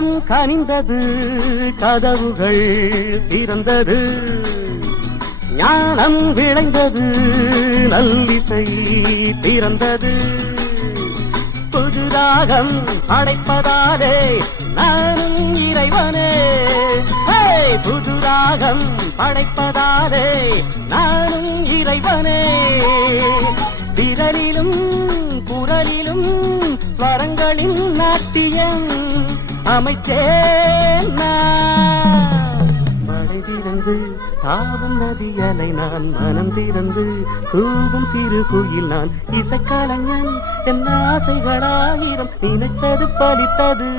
ராகம் கனிந்தது, கதவுகள் திறந்தது, ஞானம் விளைந்தது, நல்லிசை பிறந்தது. புது ராகம் படைப்பதாலே நானும் இறைவனே, புது ராகம் படைப்பதாலே நானும் இறைவனே. விரலிலும் குரலிலும் ஸ்வரங்களின் நாட்டியம் அமைச்சேன் நான். மழை திறந்து தாவும் நதியலை நான், மனம் திறந்து தூவும் சிறு குயில் நான். இசைக்கலைஞன் என் ஆசைகளாயிரம், நினைத்தது பலித்தது.